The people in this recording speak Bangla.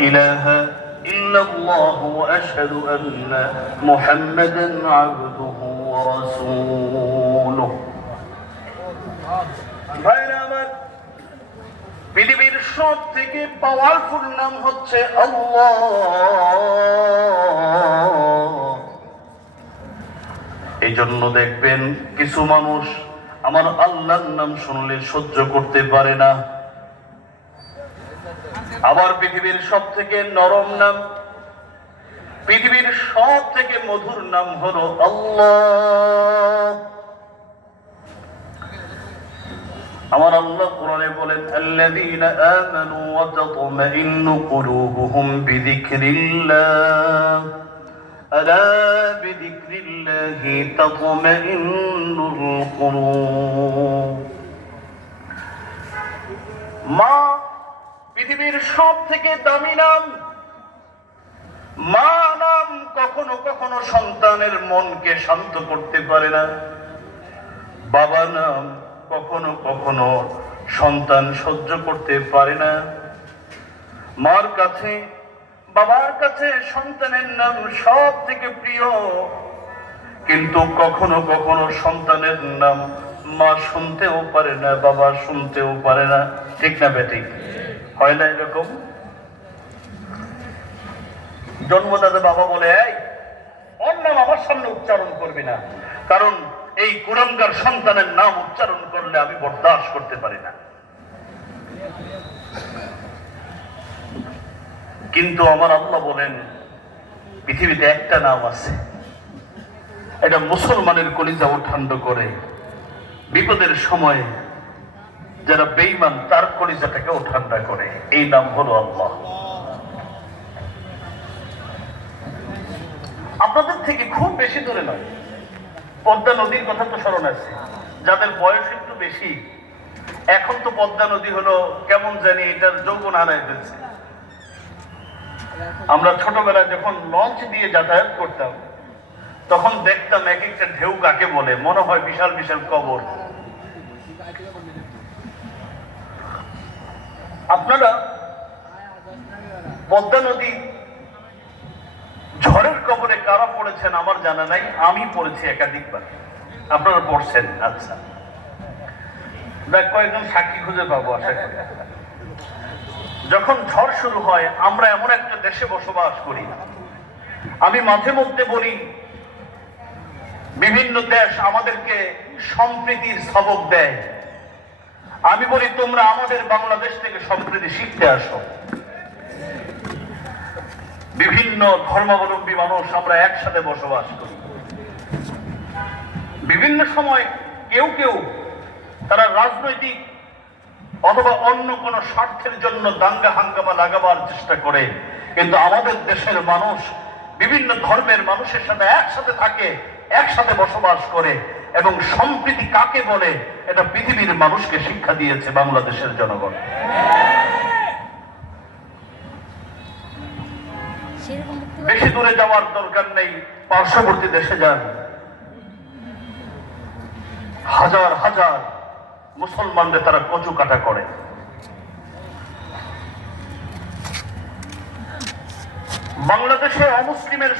إله إلا الله وأشهد أن محمدا عبده ورسوله পৃথিবীর সব থেকে পাওয়ারফুল নাম হচ্ছে আল্লাহ। এই জন্য দেখবেন কিছু মানুষ আমার আল্লাহর নাম শুনলে সহ্য করতে পারে না। আবার পৃথিবীর সব থেকে নরম নাম, পৃথিবীর সব থেকে মধুর নাম হলো আল্লাহ। আমার আল্লাহ কোরআনে বলেন, আল্লাযীনা আমানু ওয়া তাতমাইন্নু কুলুবুহুম বিযিকরিল্লাহ, আলা বিযিকরিল্লাহি তাতমাইন্নুল কুলুব। মা পৃথিবীর সব থেকে দামি নাম। মা নাম কখনো কখনো সন্তানের মনকে শান্ত করতে পারে না। বাবা নাম কখনো কখনো সন্তান সহ্য করতে পারে না। মার কাছে, বাবার কাছে সন্তানের নাম সব থেকে প্রিয়, কিন্তু কখনো কখনো সন্তানের নাম মা শুনতেও পারে না, বাবা শুনতেও পারে না। ঠিক না বেঠিক? হয় না এরকম? জন্মদাতা বাবা বলে, এই ওর নাম আমার সামনে উচ্চারণ করবি না, কারণ এই কুরআনকার সন্তানের নাম উচ্চারণ করলে আমি বরদাস্ত করতে পারি না। কিন্তু আমার আল্লাহ বলেন, পৃথিবীতে একটা নাম আছে, এটা মুসলমানের কলিজাও ঠান্ডা করে। বিপদের সময় যারা বেঈমান তার কলিজাটাকেও ঠান্ডা করে। এই নাম হলো আল্লাহ। আপনাদের থেকে খুব বেশি দূরে নয়, পদ্মা নদীর কথা তো স্মরণ আছে। যাদের বয়স একটু বেশি, এখন তো পদ্মা নদী হলো কেমন জানি এটার যৌবন হারায় ফেলছে। আমরা ছোটবেলায় যখন লঞ্চ দিয়ে যাতায়াত করতাম, তখন দেখতাম এক একটা ঢেউ কাকে বলে, মনে হয় বিশাল বিশাল কবর। আপনারা পদ্মা নদী ঝড়ের কবলে কারা পড়েছেন আমার জানা নাই, আমি পড়েছি একাধিকবার। আপনারা পড়ছেন? আচ্ছা, দেখ কয়েকজন সাক্ষী খুঁজে পাবো আশা করি। যখন ঝড় শুরু হয়, আমরা এমন একটা দেশে বসবাস করি, আমি মাঝে মধ্যে বলি বিভিন্ন দেশ আমাদেরকে সম্প্রীতির সবক দেয়। আমি বলি তোমরা আমাদের বাংলাদেশ থেকে সম্প্রীতি শিখতে আসো। বিভিন্ন ধর্মাবলম্বী মানুষ আমরা একসাথে বসবাস করি। বিভিন্ন সময় কেউ কেউ তারা রাজনৈতিক অথবা অন্য কোনো স্বার্থের জন্য দাঙ্গা হাঙ্গামা লাগাবার চেষ্টা করে, কিন্তু আমাদের দেশের মানুষ বিভিন্ন ধর্মের মানুষের সাথে একসাথে থাকে, একসাথে বসবাস করে, এবং সম্প্রীতি কাকে বলে এটা পৃথিবীর মানুষকে শিক্ষা দিয়েছে বাংলাদেশের জনগণ। বেশি দূরে যাওয়ার দরকার নেই, পার্শ্ববর্তী দেশে যান। হাজার হাজার মুসলমানদের তারা কচু কাটা করে। বাংলাদেশে অমুসলিমের